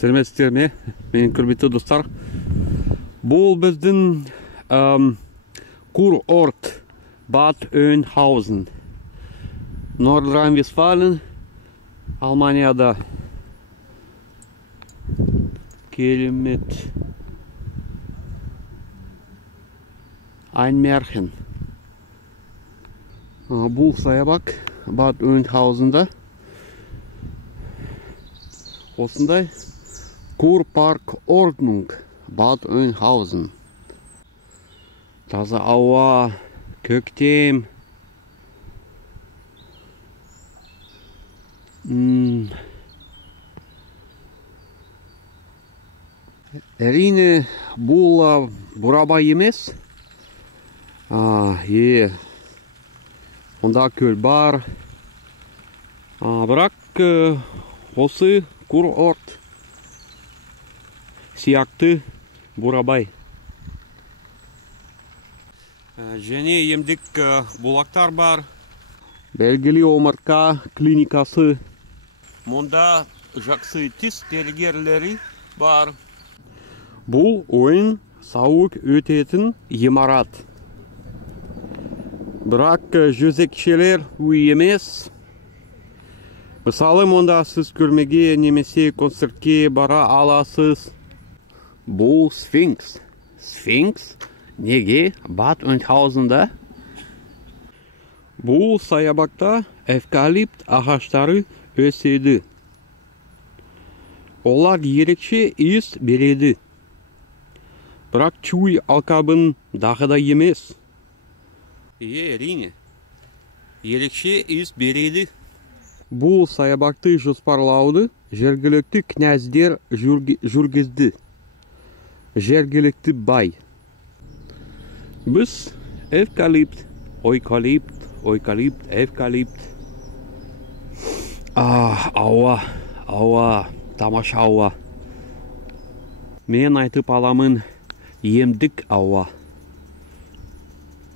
Сәлеметсіздер ме? Менің құрметті достар. Бұл біздің курорт Бад Oeynhausen. Нордрайн-Вестфален, Алманияда. Керемет. Ein-Märchen. Бұл саябақ Бад Oeynhausen'да. Осындай Kurparkordnung Bad Oeynhausen. Таза ауа, көктем. Әрине, бұл Бурабай емес. Онда көл бар. Бірақ осы курорт сияқты Бурабай. Және емдік бұлақтар бар. Белгілі омыртқа клиникасы. Мұнда жақсы тіс дәрігерлері бар. Бұл ойын сауық өтетін ғимарат. Бірақ жезөкшелер үй емес. Мысалы, мұнда сіз көрмеге немесе концертке бара аласыз. Бұл сфинкс. Сфинкс неге Бад Oeynhausen'да? Бұл саябақта эвкалипт ағаштары өседі. Олар ерекше иіс береді. Бірақ чуй алқабын дағыда емес. Әрине. Ерекше иіс береді. Бұл саябақты жоспарлауды жергілікті князьдер жүргізді. Жергілікті бай. Біз эвкалипт, эвкалипт. Ауа, тамаша ауа. Мен айтып аламын, емдік ауа.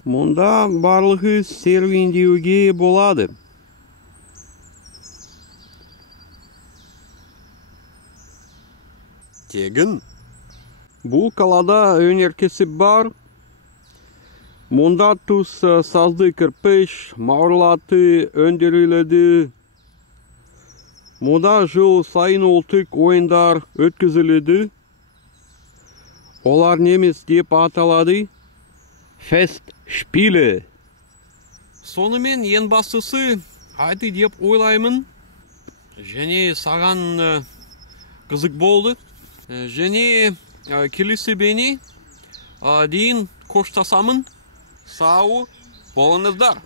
Мұнда барлығы серуендеуге болады. Тегін. Бұл қалада өнеркәсіп бар. Мұнда тұз сазды кірпіш, мауырлаты өндіріледі. Мұнда жыл сайын ұлттық ойындар өткізіледі. Олар неміс деп аталады. Festspiele. Сонымен ең бастысы айты деп ойлаймын. Және саған қызық болды. Және келесі бені дейін қоштасамын. Сау болыңыздар.